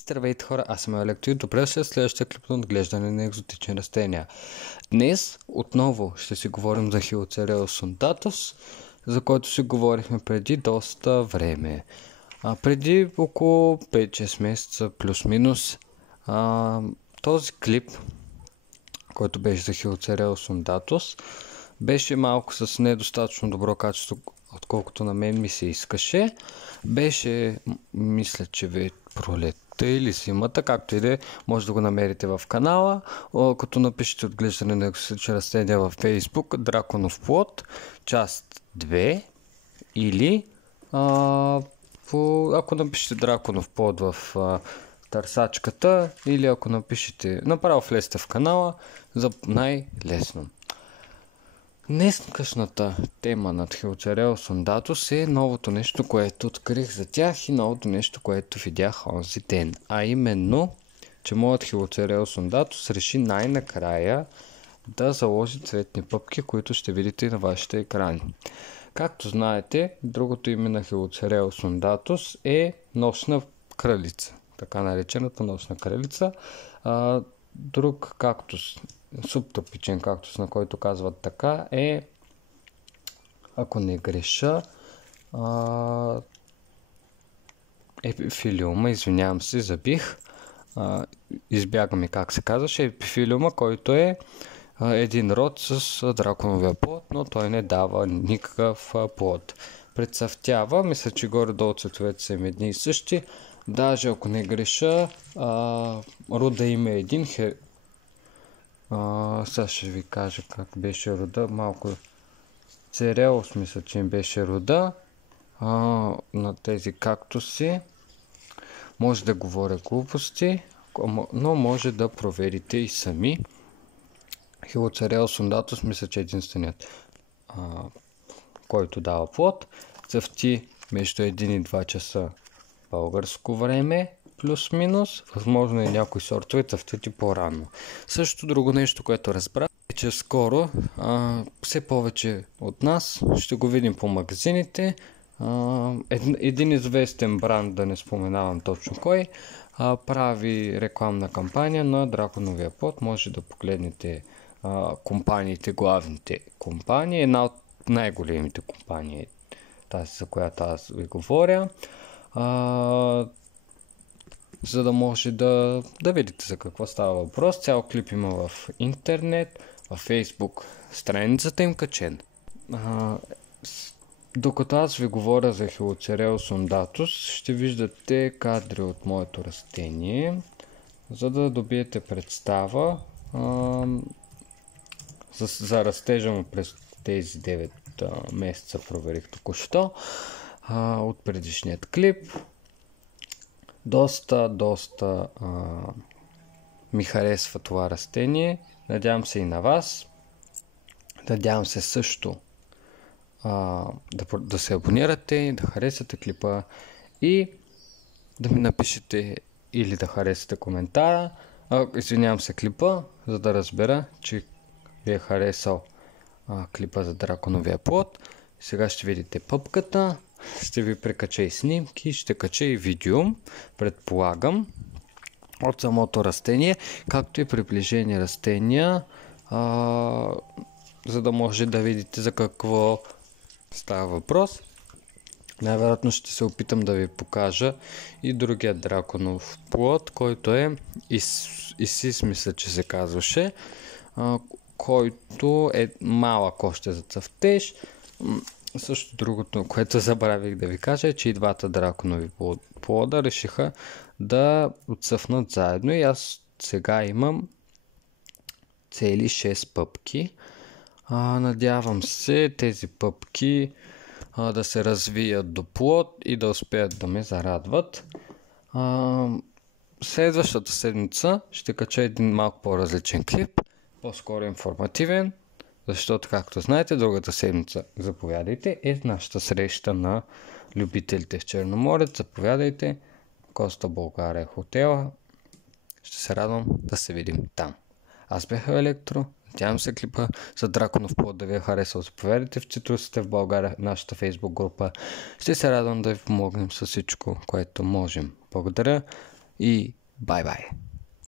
Здравейте хора, аз съм Електро и добре дошли в следващия клип на отглеждане на екзотични растения. Днес отново ще си говорим за Хилоцереус undulatus, за който си говорихме преди доста време. Преди около 5-6 месеца плюс-минус този клип, който беше за Хилоцереус undulatus, беше малко с недостатъчно добро качество, отколкото на мен ми се искаше. Беше, мисля, че пролетта или зимата, както и да е, може да го намерите в канала, като напишете отглеждане на екзотични растения във Facebook, Драконов плод, част 2, или ако напишете Драконов плод в търсачката, или ако напишете, направо влезте в канала, за най-лесно. Днескашната тема на Хилоцереус undulatus е новото нещо, което открих за тях и новото нещо, което видях онзи ден. А именно, че моят Хилоцереус undulatus реши най-накрая да заложи цветни пъпки, които ще видите на вашите екрани. Както знаете, другото име на Хилоцереус undulatus е нощна кралица, така наречената нощна кралица. Друг кактус, субтропичен кактус, на който казват така, е, ако не греша, епифилиума, извинявам се, забих, избягаме как се казваше, епифилиума, който е един род с драконовия плод, но той не дава никакъв плод. Прецъфтява, мисля, че горе-долу цветовете са им едни и същи, даже ако не греша, рода им е един. Сега ще ви кажа как беше рода, малко Цереус мисля, че им беше рода на тези кактуси. Може да говоря глупости, но може да проверите и сами. Хилоцереус undulatus мисля, че е единственият, който дава плод. Цъфти между 1 и 2 часа българско време, плюс-минус. Възможно е някои сортове цъфтят и по-рано. Също друго нещо, което разбрах, е, че скоро все повече от нас ще го видим по магазините. Един известен бранд, да не споменавам точно кой, прави рекламна кампания на драконовия плод. Може да погледнете компаниите, главните компании. Една от най-големите компании, тази, за която аз ви говоря, за да може да видите за какво става въпрос. Цял клип има в интернет, в Facebook страницата им качен. Докато аз ви говоря за Хилоцереус undulatus, ще виждате кадри от моето растение, за да добиете представа за растежа му през тези 9 месеца, проверих току-що, от предишният клип. Доста ми харесва това растение. Надявам се и на вас. Надявам се също да се абонирате, да харесате клипа и да ми напишете или да харесате коментара. Извинявам се, клипа, за да разбера, че ви е харесал клипа за драконовия плод. Сега ще видите пъпката. Ще ви прекача и снимки, ще кача и видео, предполагам, от самото растение, както и приближени растения, за да може да видите за какво става въпрос. Най-вероятно ще се опитам да ви покажа и другия драконов плод, който е Исис, мисля, че се казваше, който е малък още за цъфтеж. Също другото, което забравих да ви кажа, е, че и двата драконови плода решиха да отцъфнат заедно и аз сега имам цели 6 пъпки. Надявам се тези пъпки да се развият до плод и да успеят да ме зарадват. Следващата седмица ще кача един малко по-различен клип, по-скоро информативен. Защото, както знаете, другата седмица, заповядайте, е нашата среща на любителите в Черноморец. Заповядайте, Коста България хотела. Ще се радвам да се видим там. Аз бях Електро. Надявам се клипа за драконов плод да ви е харесал. Заповядайте в Цитрусите в България, нашата Facebook група. Ще се радвам да ви помогнем с всичко, което можем. Благодаря. и бай-бай!